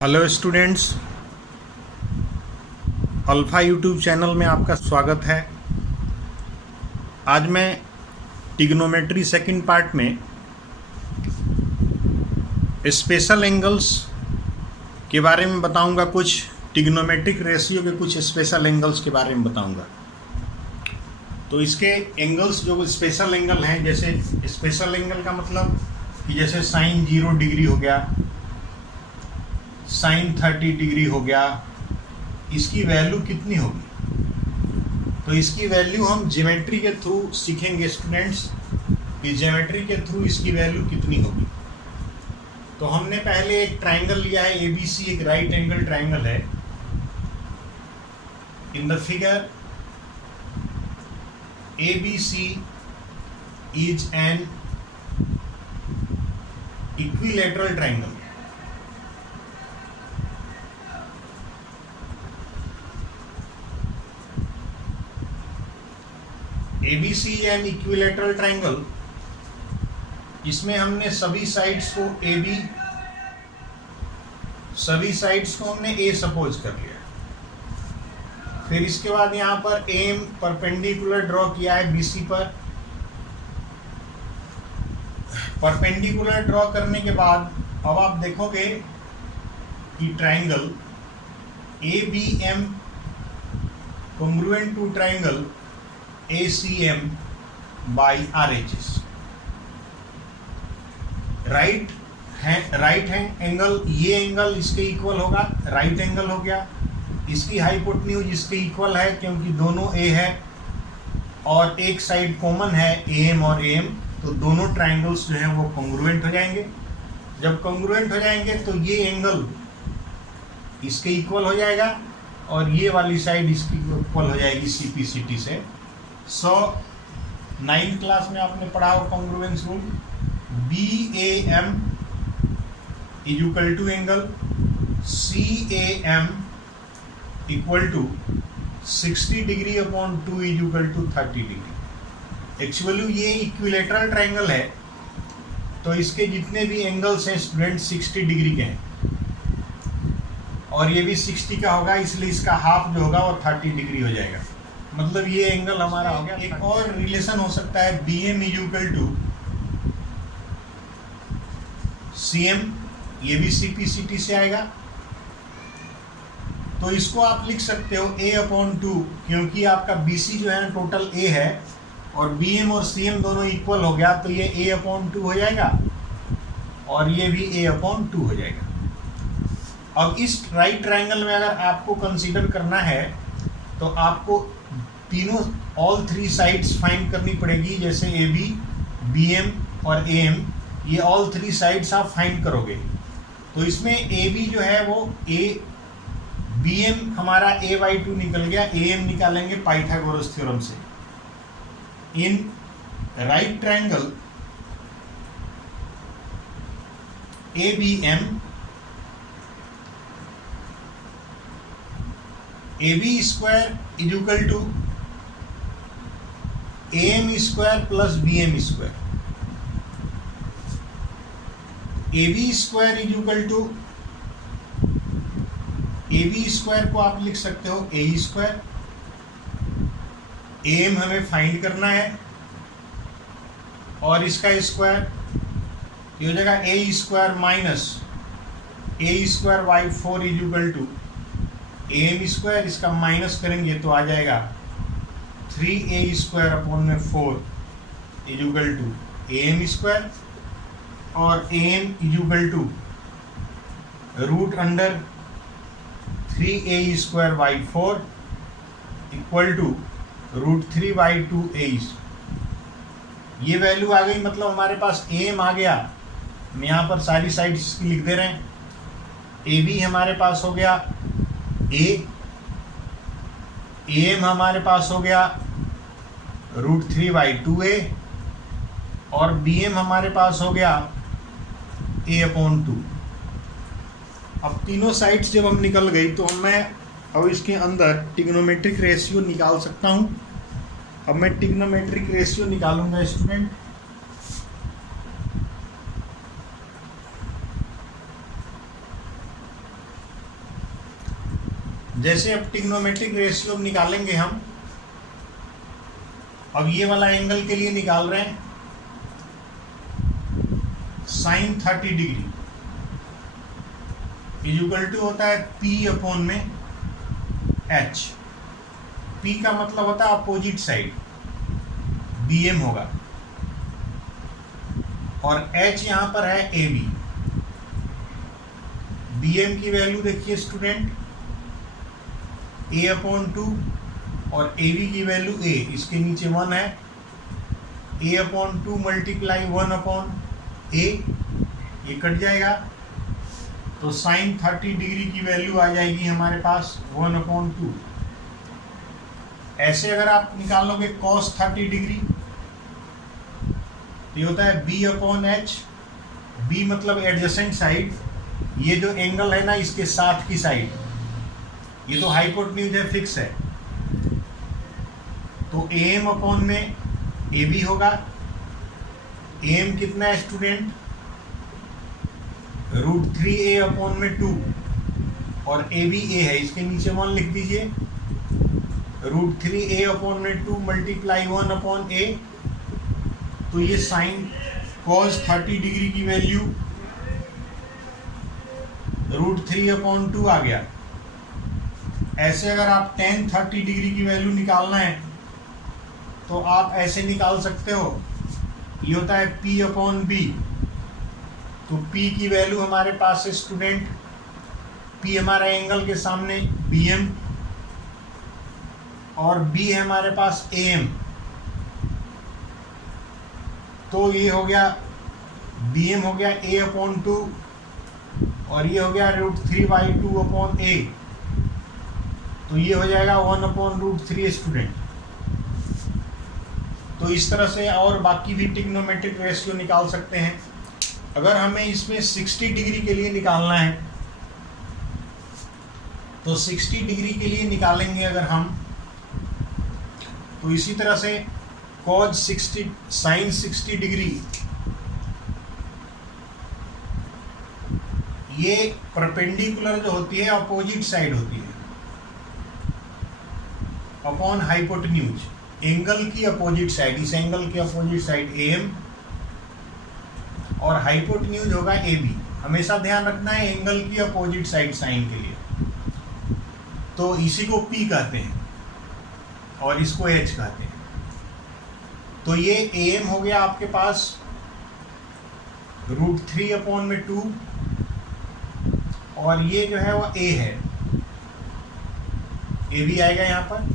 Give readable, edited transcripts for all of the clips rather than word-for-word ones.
Hello students, alpha YouTube channel में आपका स्वागत है। आज मैं टिग्नोमेट्री सेकंड पार्ट में स्पेशल एंगल्स के बारे में बताऊंगा। कुछ टिग्नोमेट्रिक रेशियो के कुछ स्पेशल एंगल्स के बारे में बताऊंगा। तो इसके एंगल्स जो स्पेशल एंगल हैं, जैसे स्पेशल एंगल का मतलब कि जैसे साइन 0 डिग्री हो गया, साइन 30 डिग्री हो गया, इसकी वैल्यू कितनी होगी। तो इसकी वैल्यू हम ज्योमेट्री के थ्रू सीखेंगे स्टूडेंट्स कि ज्योमेट्री के थ्रू इसकी वैल्यू कितनी होगी। तो हमने पहले एक ट्राइंगल लिया है ABC, एक राइट एंगल ट्राइंगल है। In the figure ABC is an equilateral triangle. ABC an equilateral triangle, इसमें हमने सभी साइड्स को हमने A सपोज कर लिया। फिर इसके बाद यहाँ पर AM परपेंडिकुलर ड्रॉ किया है BC पर। परपेंडिकुलर ड्रॉ करने के बाद अब आप देखोगे कि triangle ABM congruent to triangle ACM by RHS। Right hand angle, ये एंगल इसके इक्वल होगा, राइट एंगल हो गया। इसकी हाइपोटेन्यूज इसके इक्वल है क्योंकि दोनों A है और एक साइड कॉमन है AM और AM, तो दोनों ट्राइंगल्स जो हैं वो कॉन्ग्रुएंट हो जाएंगे। जब कॉन्ग्रुएंट हो जाएंगे तो ये एंगल इसके इक्वल हो जाएगा और ये वाली साइड इसकी इक्वल हो जाएगी CPCT से। 9th क्लास में आपने पढ़ा हो congruence rule. BAM is equal to angle CAM equal to 60 degree upon 2 is equal to 30 degree. Actually ये इक्विलैटरल ट्राइंगल है, तो इसके जितने भी एंगल्स हैं स्टूडेंट 60 डिग्री के हैं और ये भी 60 का होगा, इसलिए इसका हाफ जो होगा वो 30 डिग्री हो जाएगा। मतलब ये एंगल हमारा हो गया। एक और रिलेशन हो सकता है BM is equal to CM, ये भी CPCT से आएगा। तो इसको आप लिख सकते हो A अपॉन 2, क्योंकि आपका BC जो है ना टोटल A है और BM और CM दोनों इक्वल हो गया, तो ये A अपॉन 2 हो जाएगा और ये भी A अपॉन 2 हो जाएगा। अब इस राइट ट्राइंगल में अगर आपको कंसीडर करना है तो आपको तीनों ऑल 3 साइड्स फाइंड करनी पड़ेगी। जैसे AB, BM और AM, ये ऑल 3 साइड्स आप फाइंड करोगे। तो इसमें AB जो है वो BM हमारा A/2 निकल गया, AM निकालेंगे पाइथागोरस थ्योरम से। In right triangle ABM, AB square is equal to AM square plus BM square. AB square is equal to, AB square को आप लिख सकते हो A स्क्वायर। AM हमें फाइंड करना है और इसका स्क्वायर ये हो जाएगा A square minus A square by 4 is equal to AM square. इसका माइनस करेंगे तो आ जाएगा 3A स्क्वायर अपॉन में 4 is equal to AM square और AM is equal to root under 3A square by 4 equal to root 3 by 2A। ये value आ गई, मतलब हमारे पास AM आ गया। हम यहाँ पर सारी साइड इसकी लिख दे रहे हैं। AB हमारे पास हो गया A, AM हमारे पास हो गया रूट 3 बाई 2A और BM हमारे पास हो गया A अपॉन 2। अब तीनों साइड्स जब हम निकल गई तो मैं अब इसके अंदर टिग्नोमेट्रिक रेशियो निकाल सकता हूँ। अब मैं टिग्नोमेट्रिक रेशियो निकालूंगा स्टूडेंट। जैसे अब ट्रिग्नोमेट्रिक रेशियो निकालेंगे हम, अब ये वाला एंगल के लिए निकाल रहे हैं साइन 30 डिग्री इक्वल टू होता है P अपॉन में H। P का मतलब होता है अपोजिट साइड, BM होगा, और H यहां पर है AB। BM की वैल्यू देखिए स्टूडेंट, A अपॉन 2 और AB की वैल्यू A, इसके नीचे 1 है, A upon 2 multiply 1 upon A, ये कट जाएगा, तो साइन 30 डिग्री की वैल्यू आ जाएगी हमारे पास 1 अपॉन 2। ऐसे अगर आप निकालोगे cos 30 डिग्री तो ये होता है B अपॉन H। B मतलब एडजेसेंट साइड, ये जो एंगल है ना इसके साथ की साइड, ये तो हाइपोटेन्यूज है, फिक्स है, तो AM अपॉन में AB होगा। AM कितना है स्टूडेंट, √3a अपॉन में 2, और AB A है, इसके नीचे 1 लिख दीजिए, √3a अपॉन में 2 मल्टीप्लाई 1 अपॉन A, तो ये साइन cos 30 डिग्री की वैल्यू √3 अपॉन 2 आ गया। ऐसे अगर आप tan 30 डिग्री की वैल्यू निकालना है तो आप ऐसे निकाल सकते हो, ये होता है P अपॉन B, तो P की वैल्यू हमारे पास है स्टूडेंट, P हमारा एंगल के सामने BM, और B है हमारे पास AM, तो ये हो गया BM हो गया A अपॉन 2, और ये हो गया √3/2 अपॉन A, तो ये हो जाएगा 1 अपॉन √3 स्टूडेंट। तो इस तरह से और बाकी भी ट्रिग्नोमेट्रिक रेशियो निकाल सकते हैं। अगर हमें इसमें 60 डिग्री के लिए निकालना है तो 60 डिग्री के लिए निकालेंगे अगर हम, तो इसी तरह से cos 60 sin 60 डिग्री, ये परपेंडिकुलर जो होती है अपोजिट साइड होती है, अपॉन हाइपोटेन्यूज, एंगल की अपोजिट साइड, इस एंगल की अपोजिट साइड AM, और हाइपोटेन्यूज होगा AB। हमेशा ध्यान रखना है एंगल की अपोजिट साइड साइन के लिए, तो इसी को P कहते हैं और इसको H कहते हैं। तो ये AM हो गया आपके पास √3 अपॉन में 2, और ये जो है वो A है, AB आएगा यहाँ पर,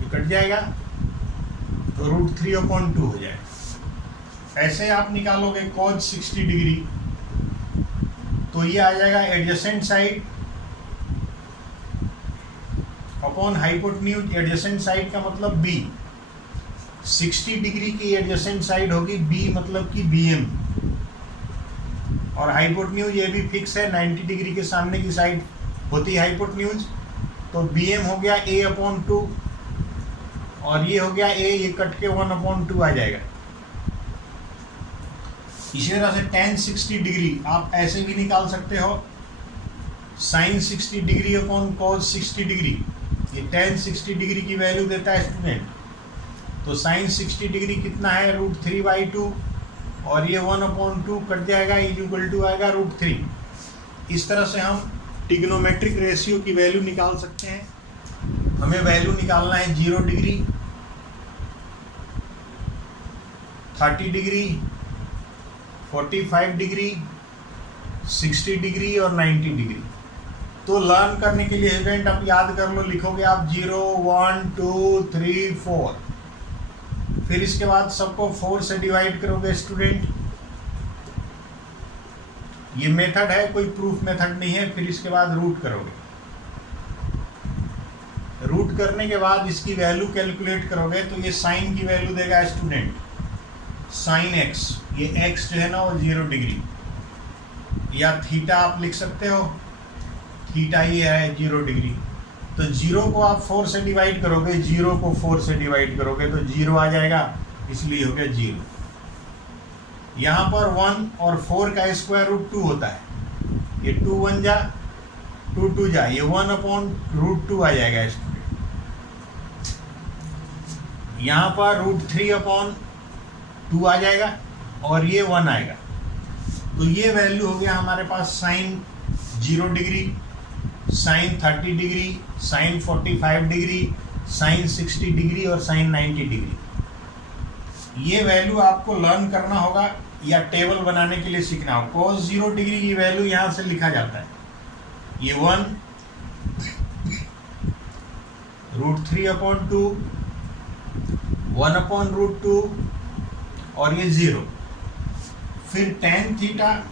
ये कट जाएगा, तो √3 अपॉन 2 हो जाएगा। ऐसे आप निकालोगे cos 60 डिग्री, तो ये आ जाएगा adjacent side upon hypotenuse. Adjacent side का मतलब B, 60 डिग्री की एडजेसेंट साइड होगी B मतलब कि BM, और हाइपोटेन्यूज ये भी फिक्स है, 90 डिग्री के सामने की साइड होती है हाइपोटेन्यूज, तो BM हो गया A अपॉन 2, और ये हो गया A, ये कट के 1 अपॉन 2 आ जाएगा। इसी तरह से tan 60 डिग्री आप ऐसे भी निकाल सकते हो, sin 60 degree upon cos 60 degree, ये tan 60 डिग्री की वैल्यू देता है स्टूडेंट, तो sin 60 डिग्री कितना है, √3/2, और ये 1 अपॉन 2 कट जाएगा, इक्वल टू आएगा √3। इस तरह से हम ट्रिग्नोमेट्रिक रेशियो की वैल्यू निकाल सकते हैं। हमें वैल्यू निकालना है 0 डिग्री, 30 डिग्री, 45 डिग्री, 60 डिग्री और 90 डिग्री। तो लर्न करने के लिए स्टूडेंट आप याद कर लो, लिखोगे आप 0 1 2 3 4, फिर इसके बाद सबको 4 से डिवाइड करोगे स्टूडेंट। ये मेथड है, कोई प्रूफ मेथड नहीं है। फिर इसके बाद रूट करोगे, रूट करने के बाद इसकी वैल्यू कैलकुलेट करोगे तो ये साइन की वैल्यू देगा स्टूडेंट, साइन x, ये x जो है ना वो 0 डिग्री, या थीटा आप लिख सकते हो, थीटा ये है 0 डिग्री। तो 0 को आप 4 से डिवाइड करोगे, 0 को 4 से डिवाइड करोगे तो 0 आ जाएगा, इसलिए हो गया 0। यहाँ पर 1 और 4 का स्क्वायर रूट 2 होता है, ये 2 1 जा टू टू जा, ये 1/√2 आ जाएगा स्टूडेंट। यहाँ पर √3/2 आ जाएगा और ये 1 आएगा। तो ये वैल्यू हो गया हमारे पास sine 0 degree, sine 30 degree, sine 45 degree, sine 60 degree और साइन 90 डिग्री। ये वैल्यू आपको लर्न करना होगा या टेबल बनाने के लिए सीखना होगा। cos 0 डिग्री की वैल्यू यहाँ से लिखा जाता है, ये 1 √3/2, 1/√2 और ये 0। फिर tan थीटा,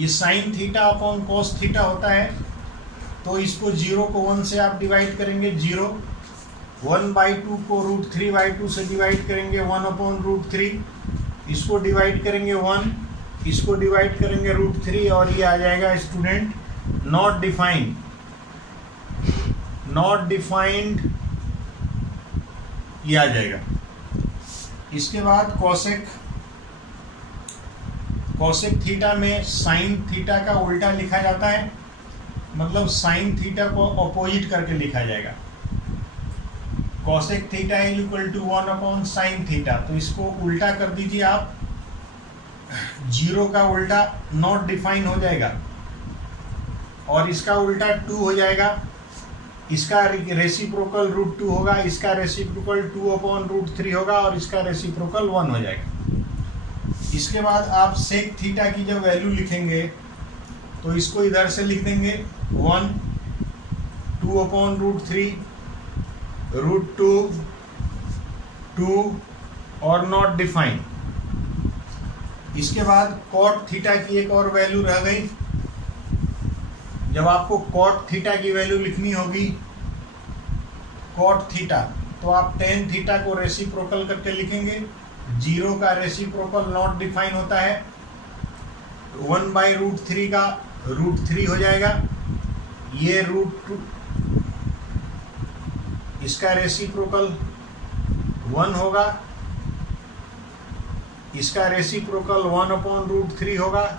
ये sine theta upon cos theta होता है, तो इसको 0 को 1 से आप डिवाइड करेंगे 0, 1/2 को √3/2 से डिवाइड करेंगे 1/√3, इसको डिवाइड करेंगे 1, इसको डिवाइड करेंगे √3 और ये आ जाएगा स्टूडेंट नॉट डिफाइंड, ये आ जाएगा। इसके बाद कोसेक थीटा में साइन थीटा का उल्टा लिखा जाता है, मतलब साइन थीटा को अपोजिट करके लिखा जाएगा। Cosec theta is equal to 1/sin theta, तो इसको उल्टा कर दीजिए आप, 0 का उल्टा नॉट डिफाइन हो जाएगा और इसका उल्टा 2 हो जाएगा, इसका रेसिप्रोकल √2 होगा, इसका रेसिप्रोकल 2/√3 होगा और इसका रेसिप्रोकल 1 हो जाएगा। इसके बाद आप सेक थीटा की जब वैल्यू लिखेंगे तो इसको इधर से लिख देंगे 1, 2/√3, √2, 2 और नॉट डिफाइन। इसके बाद कॉट थीटा की एक और वैल्यू रह गई। जब आपको कॉट थीटा की वैल्यू लिखनी होगी, कॉट थीटा, तो आप टेन थीटा को रेसिप्रोकल करके लिखेंगे, 0 का रेसिप्रोकल नॉट डिफाइन होता है, 1/√3 का √3 हो जाएगा, ये √2, इसका रेसिप्रोकल 1 होगा, इसका रेसिप्रोकल 1/√3 होगा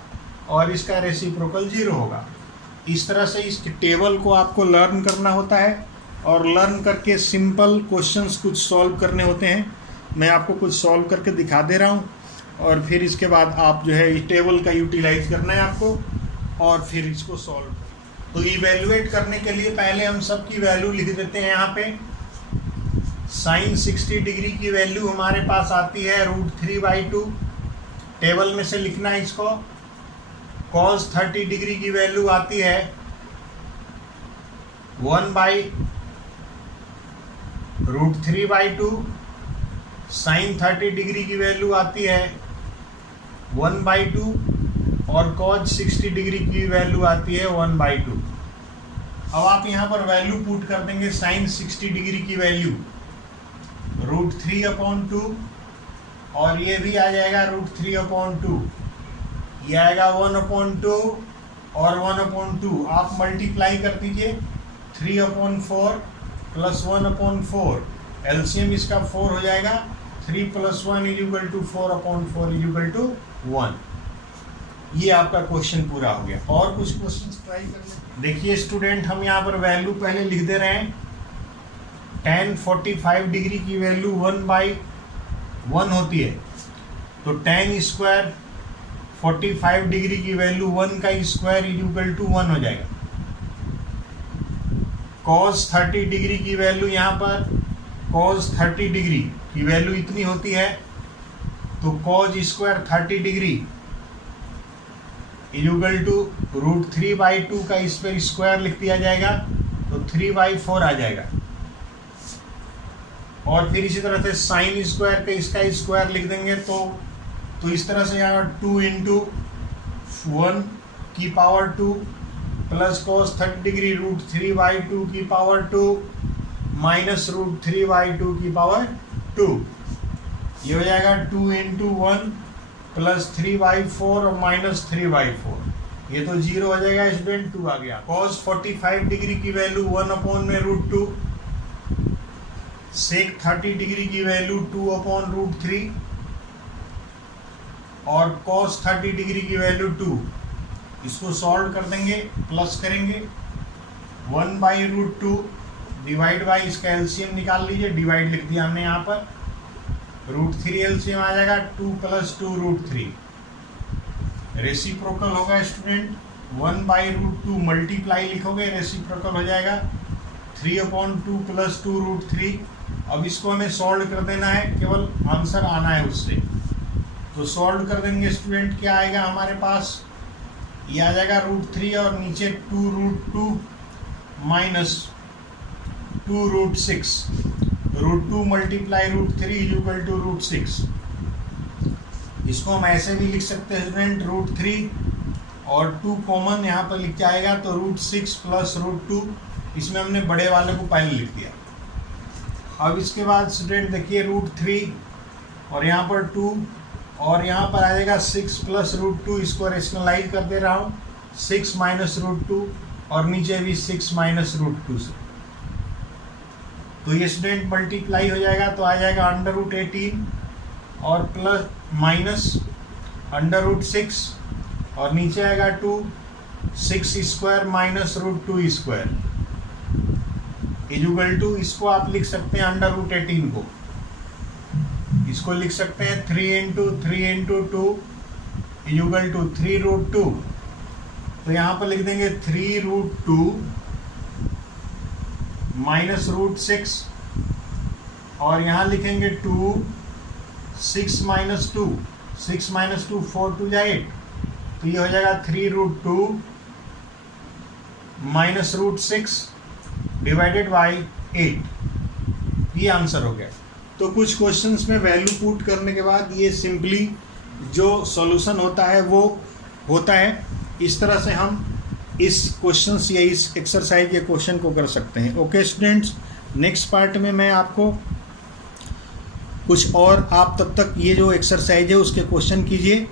और इसका रेसिप्रोकल 0 होगा। इस तरह से इस टेबल को आपको लर्न करना होता है और लर्न करके सिंपल क्वेश्चंस कुछ सॉल्व करने होते हैं। मैं आपको कुछ सॉल्व करके दिखा दे रहा हूँ और फिर इसके बाद आप जो है इस टेबल का यूटिलाइज करना है आपको और फिर इसको सॉल्व। तो इवेल्युएट करने के लिए पहले हम सब की वैल्यू लिख देते हैं। यहाँ पे साइन 60 डिग्री की वैल्यू हमारे पास आती है √3/2, टेबल में से लिखना है इसको। cos 30 डिग्री की वैल्यू आती है 1/√3/2, साइन 30 डिग्री की वैल्यू आती है 1/2 और cos 60 डिग्री की वैल्यू आती है 1/2। अब आप यहाँ पर वैल्यू पुट कर देंगे। साइन 60 डिग्री की वैल्यू √3/2 और ये भी आ जाएगा √3/2, ये आएगा 1/2 और 1/2। आप मल्टीप्लाई कर दीजिए, 3/4 + 1/4, एलसीएम इसका 4 हो जाएगा, 3 + 1 = 4/4 = 1। ये आपका क्वेश्चन पूरा हो गया। और कुछ क्वेश्चन ट्राई कर लें। देखिए स्टूडेंट, हम यहाँ पर वैल्यू पहले लिख दे रहे हैं। tan 45 डिग्री की वैल्यू 1/1 होती है, तो tan स्क्वायर 45 डिग्री की वैल्यू 1 का स्क्वायर = 1 हो जाएगा। cos 30 डिग्री की वैल्यू यहाँ पर cos 30 डिग्री की वैल्यू इतनी होती है, तो cos स्क्वायर 30 डिग्री = √3/2 का इस पर स्क्वायर लिख दिया जाएगा, तो 3/4 आ जाएगा। और फिर इसी तरह से साइन स्क्वायर का इसका स्क्वायर लिख देंगे, तो इस तरह से यहाँ 2 × 1 की पावर 2 प्लस cos 30 डिग्री √3/2 की पावर 2 माइनस √3/2 की पावर 2, ये हो जाएगा 2 × 1 प्लस 3/4 और माइनस 3/4, ये तो 0 हो जाएगा स्टूडेंट, 2 आ गया। cos 45 डिग्री की वैल्यू 1/√2, सेक 30 डिग्री की वैल्यू 2/√3 और cos 30 डिग्री की वैल्यू 2। इसको सॉल्व कर देंगे, प्लस करेंगे 1/√2 डिवाइड बाई, इसका एलसीएम निकाल लीजिए, डिवाइड लिख दिया हमने यहाँ पर, √3 एलसीएम आ जाएगा 2 + 2 √3। रेसिप्रोकल होगा स्टूडेंट, 1/√2 मल्टीप्लाई लिखोगे, रेसिप्रोकल हो जाएगा 3/2 + 2 √3। अब इसको हमें सॉल्व कर देना है, केवल आंसर आना है उससे। तो सॉल्व कर देंगे स्टूडेंट, क्या आएगा हमारे पास, ये आ जाएगा √3 और नीचे 2√2 माइनस 2√6, √2 मल्टीप्लाई √3 = √6। इसको हम ऐसे भी लिख सकते हैं स्टूडेंट, √3 और 2 कॉमन यहाँ पर लिख के आएगा, तो √6 + √2, इसमें हमने बड़े वाले को पहले लिख दिया। अब इसके बाद स्टूडेंट देखिए √3 और यहाँ पर 2 और यहाँ पर आ जाएगा 6 + √2, इसको रेशनलाइज कर दे रहा हूँ, 6 - √2 और नीचे भी 6 - √2 से, तो ये स्टूडेंट मल्टीप्लाई हो जाएगा, तो आ जाएगा √18 और प्लस माइनस √6 और नीचे आएगा 2, 6² - √2² = इसको आप लिख सकते हैं √18 को, इसको लिख सकते हैं 3 × 3 × 2 = 3√2। तो यहाँ पर लिख देंगे 3√2 माइनस √6 और यहाँ लिखेंगे 2, 6 - 2, 6 - 2 4 × 2 = 8, तो ये हो जाएगा 3√2 माइनस √6 डिवाइडेड बाई 8, ये आंसर हो गया। तो कुछ क्वेश्चंस में वैल्यू पुट करने के बाद ये सिंपली जो सॉल्यूशन होता है वो होता है। इस तरह से हम इस क्वेश्चंस या इस एक्सरसाइज के क्वेश्चन को कर सकते हैं। ओके स्टूडेंट्स, नेक्स्ट पार्ट में मैं आपको कुछ और, आप तब तक ये जो एक्सरसाइज है उसके क्वेश्चन कीजिए।